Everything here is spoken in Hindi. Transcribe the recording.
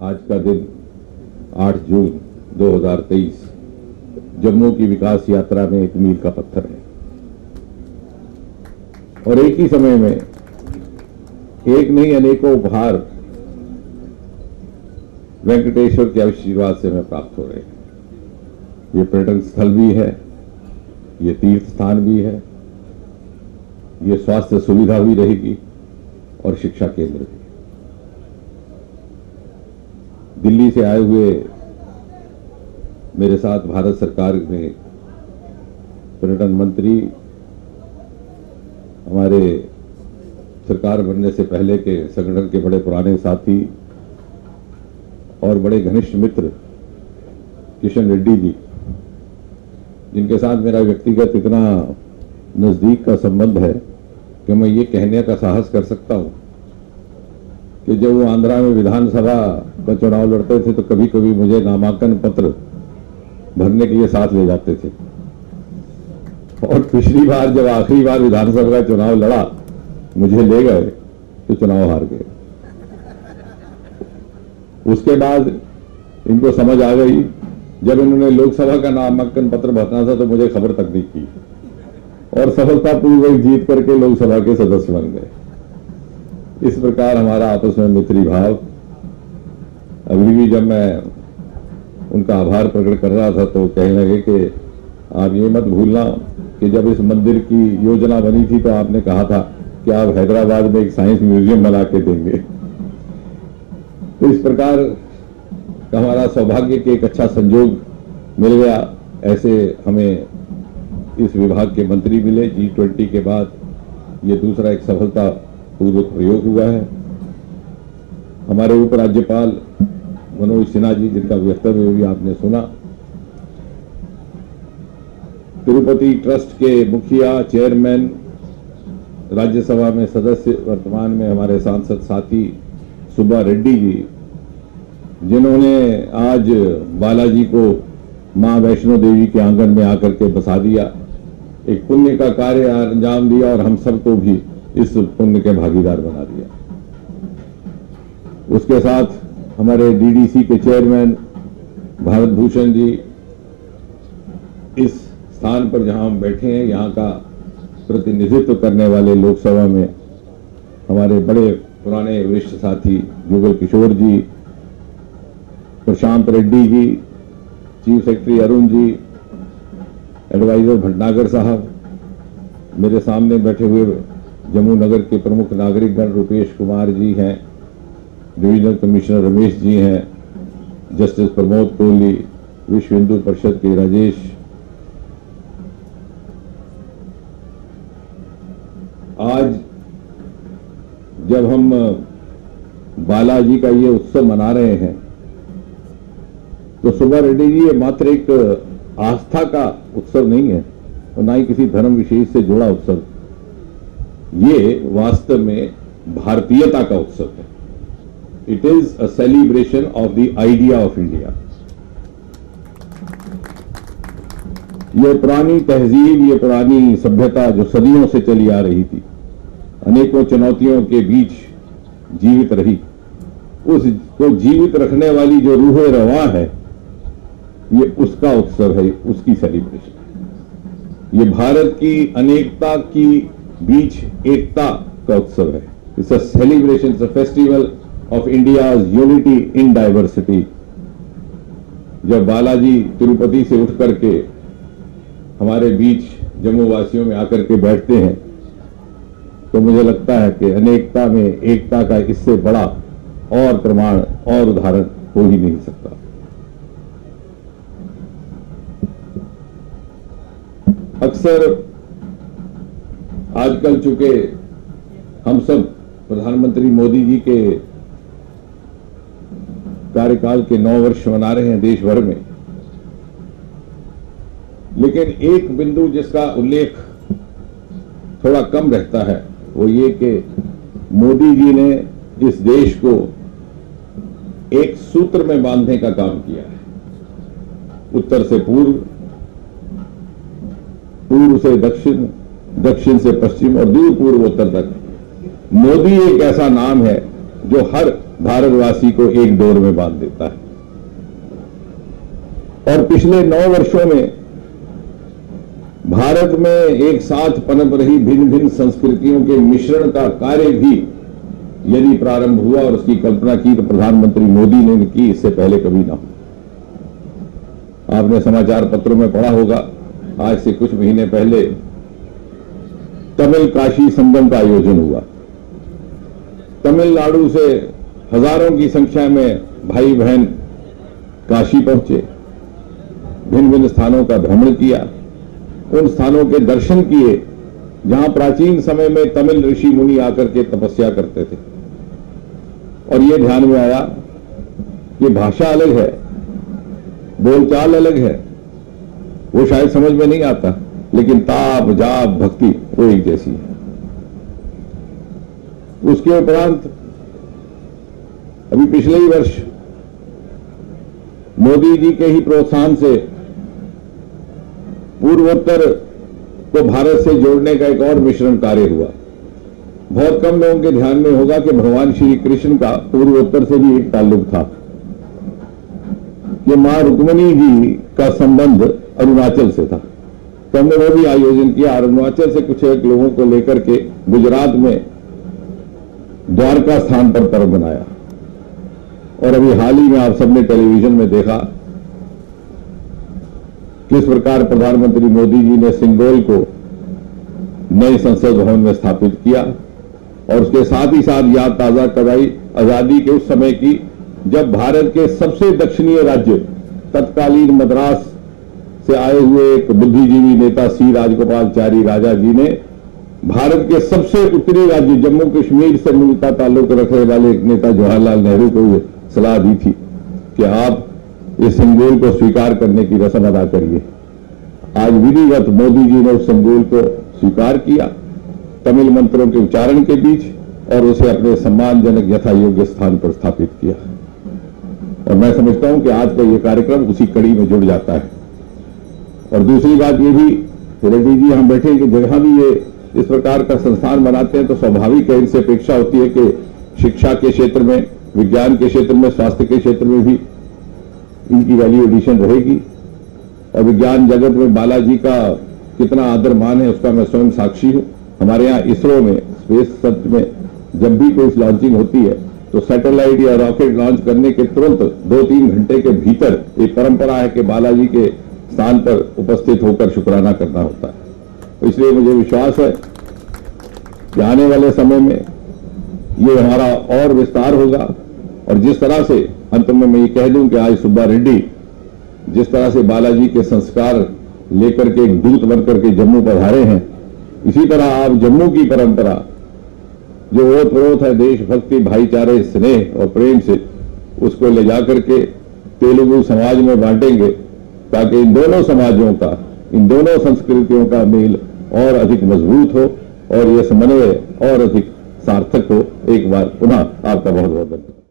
आज का दिन 8 जून 2023 जम्मू की विकास यात्रा में एक मील का पत्थर है और एक ही समय में एक नहीं अनेकों उपहार वेंकटेश्वर के आशीर्वाद से हमें प्राप्त हो रहे हैं। ये पर्यटन स्थल भी है, ये तीर्थ स्थान भी है, ये स्वास्थ्य सुविधा भी रहेगी और शिक्षा केंद्र भी। दिल्ली से आए हुए मेरे साथ भारत सरकार में पर्यटन मंत्री, हमारे सरकार बनने से पहले के संगठन के बड़े पुराने साथी और बड़े घनिष्ठ मित्र किशन रेड्डी जी, जिनके साथ मेरा व्यक्तिगत इतना नजदीक का संबंध है कि मैं ये कहने का साहस कर सकता हूं कि जब वो आंध्रा में विधानसभा का चुनाव लड़ते थे तो कभी कभी मुझे नामांकन पत्र भरने के लिए साथ ले जाते थे और पिछली बार जब आखिरी बार विधानसभा का चुनाव लड़ा मुझे ले गए तो चुनाव हार गए। उसके बाद इनको समझ आ गई, जब इन्होंने लोकसभा का नामांकन पत्र भरना था तो मुझे खबर तक नहीं की और सफलतापूर्वक जीत करके लोकसभा के सदस्य बन गए। इस प्रकार हमारा आपस में मित्री भाव, अभी भी जब मैं उनका आभार प्रकट कर रहा था तो कहने लगे कि आप ये मत भूलना कि जब इस मंदिर की योजना बनी थी तो आपने कहा था कि आप हैदराबाद में एक साइंस म्यूजियम बना के देंगे। तो इस प्रकार का हमारा सौभाग्य कि एक अच्छा संयोग मिल गया। ऐसे हमें इस विभाग के मंत्री मिले। G20 के बाद ये दूसरा एक सफलतापूर्वक प्रयोग हुआ है। हमारे उपराज्यपाल मनोज सिन्हा जी, जिनका वक्तव्य भी आपने सुना, तिरुपति ट्रस्ट के मुखिया, चेयरमैन, राज्यसभा में सदस्य, वर्तमान में हमारे सांसद साथी सुब्बा रेड्डी जी, जिन्होंने आज बालाजी को मां वैष्णो देवी के आंगन में आकर के बसा दिया, एक पुण्य का कार्य अंजाम दिया और हम सबको भी इस पुण्य के भागीदार बना दिया। उसके साथ हमारे डीडीसी के चेयरमैन भारत भूषण जी, इस स्थान पर जहां हम बैठे हैं यहाँ का प्रतिनिधित्व करने वाले लोकसभा में हमारे बड़े पुराने वरिष्ठ साथी जुगल किशोर जी, प्रशांत Reddy ji, chief secretary Arun ji, adviser Bhatnagar साहब, मेरे सामने बैठे हुए जम्मू नगर के प्रमुख नागरिकगण रुपेश कुमार जी हैं, डिविजनल कमिश्नर रमेश जी हैं, जस्टिस प्रमोद कोहली, विश्व हिंदू परिषद के राजेश, आज जब हम बालाजी का ये उत्सव मना रहे हैं तो सुब्बा रेड्डी जी, ये मात्र एक आस्था का उत्सव नहीं है और ना ही किसी धर्म विशेष से जुड़ा उत्सव, ये वास्तव में भारतीयता का उत्सव है। It is a celebration of the idea of India. ये पुरानी तहजीब, ये पुरानी सभ्यता जो सदियों से चली आ रही थी, अनेकों चुनौतियों के बीच जीवित रही, उसको जीवित रखने वाली जो रूह रवां है, ये उसका उत्सव है, उसकी सेलिब्रेशन। ये भारत की अनेकता की बीच एकता का उत्सव है। It's a celebration, it's a festival of India's unity in diversity. जब बालाजी तिरुपति से उठ करके हमारे बीच जम्मू वासियों में आकर के बैठते हैं तो मुझे लगता है कि अनेकता में एकता का इससे बड़ा और प्रमाण और उदाहरण हो ही नहीं सकता। अक्सर आजकल चूंकि हम सब प्रधानमंत्री मोदी जी के कार्यकाल के 9 वर्ष मना रहे हैं देश भर में, लेकिन एक बिंदु जिसका उल्लेख थोड़ा कम रहता है वो ये कि मोदी जी ने इस देश को एक सूत्र में बांधने का काम किया है। उत्तर से पूर्व, पूर्व से दक्षिण, दक्षिण से पश्चिम और दूर पूर्वोत्तर तक। मोदी एक ऐसा नाम है जो हर भारतवासी को एक डोर में बांध देता है। और पिछले 9 वर्षों में भारत में एक साथ पनप रही भिन्न भिन्न संस्कृतियों के मिश्रण का कार्य भी यदि प्रारंभ हुआ और उसकी कल्पना की तो प्रधानमंत्री मोदी ने की, इससे पहले कभी ना हो। आपने समाचार पत्रों में पढ़ा होगा, आज से कुछ महीने पहले तमिल काशी संगम का आयोजन हुआ। तमिलनाडु से हजारों की संख्या में भाई बहन काशी पहुंचे, भिन्न भिन्न स्थानों का भ्रमण किया, उन स्थानों के दर्शन किए जहां प्राचीन समय में तमिल ऋषि मुनि आकर के तपस्या करते थे। और यह ध्यान में आया कि भाषा अलग है, बोलचाल अलग है, वो शायद समझ में नहीं आता, लेकिन ताप जाप भक्ति वो एक जैसी है। उसके उपरांत अभी पिछले ही वर्ष मोदी जी के ही प्रोत्साहन से पूर्वोत्तर को भारत से जोड़ने का एक और मिश्रण कार्य हुआ। बहुत कम लोगों के ध्यान में होगा कि भगवान श्री कृष्ण का पूर्वोत्तर से भी एक ताल्लुक था कि मां रुक्मिणी जी का संबंध अरुणाचल से था। तो हमने वो भी आयोजन किया। अरुणाचल से कुछ एक लोगों को लेकर के गुजरात में द्वारका स्थान पर पर्व मनाया। और अभी हाल ही में आप सबने टेलीविजन में देखा किस प्रकार प्रधानमंत्री मोदी जी ने सिंगोल को नए संसद भवन में स्थापित किया। और उसके साथ ही साथ याद ताजा कराई आजादी के उस समय की जब भारत के सबसे दक्षिणीय राज्य तत्कालीन मद्रास से आए हुए एक बुद्धिजीवी नेता सी राजगोपालचारी राजा जी ने भारत के सबसे उत्तरी राज्य जम्मू कश्मीर से मिलता ताल्लुक रखने वाले एक नेता जवाहरलाल नेहरू को ये सलाह दी थी कि आप इस संगोल को स्वीकार करने की रस्म अदा करिए। आज विधिवत मोदी जी ने उस संगोल को स्वीकार किया तमिल मंत्रों के उच्चारण के बीच और उसे अपने सम्मानजनक यथा योग्य स्थान पर स्थापित किया। और मैं समझता हूं कि आज का ये कार्यक्रम उसी कड़ी में जुड़ जाता है। और दूसरी बात ये भी रेड्डी जी हम बैठे कि जहां भी ये इस प्रकार का संस्थान बनाते हैं तो स्वाभाविक है, इनसे अपेक्षा होती है कि शिक्षा के क्षेत्र में, विज्ञान के क्षेत्र में, स्वास्थ्य के क्षेत्र में भी इनकी वैल्यू एडिशन रहेगी। और विज्ञान जगत में बालाजी का कितना आदर मान है उसका मैं स्वयं साक्षी हूं। हमारे यहाँ इसरो में, स्पेस सर्च में जब भी कोई लॉन्चिंग होती है तो सैटेलाइट या रॉकेट लॉन्च करने के तुरंत 2-3 घंटे के भीतर एक परंपरा है कि बालाजी के स्थान पर उपस्थित होकर शुक्राना करना होता है। तो इसलिए मुझे विश्वास है कि आने वाले समय में ये हमारा और विस्तार होगा। और जिस तरह से अंत में मैं ये कह दूं कि आज सुब्बा रेड्डी जिस तरह से बालाजी के संस्कार लेकर के एक दूत बनकर के जम्मू पधारे हैं, इसी तरह आप जम्मू की परंपरा जो ओत-प्रोत है देशभक्ति, भाईचारे, स्नेह और प्रेम से, उसको ले जाकर के तेलुगु समाज में बांटेंगे ताकि इन दोनों समाजों का, इन दोनों संस्कृतियों का मेल और अधिक मजबूत हो और यह समन्वय और अधिक सार्थक हो। एक बार पुनः आपका बहुत बहुत धन्यवाद।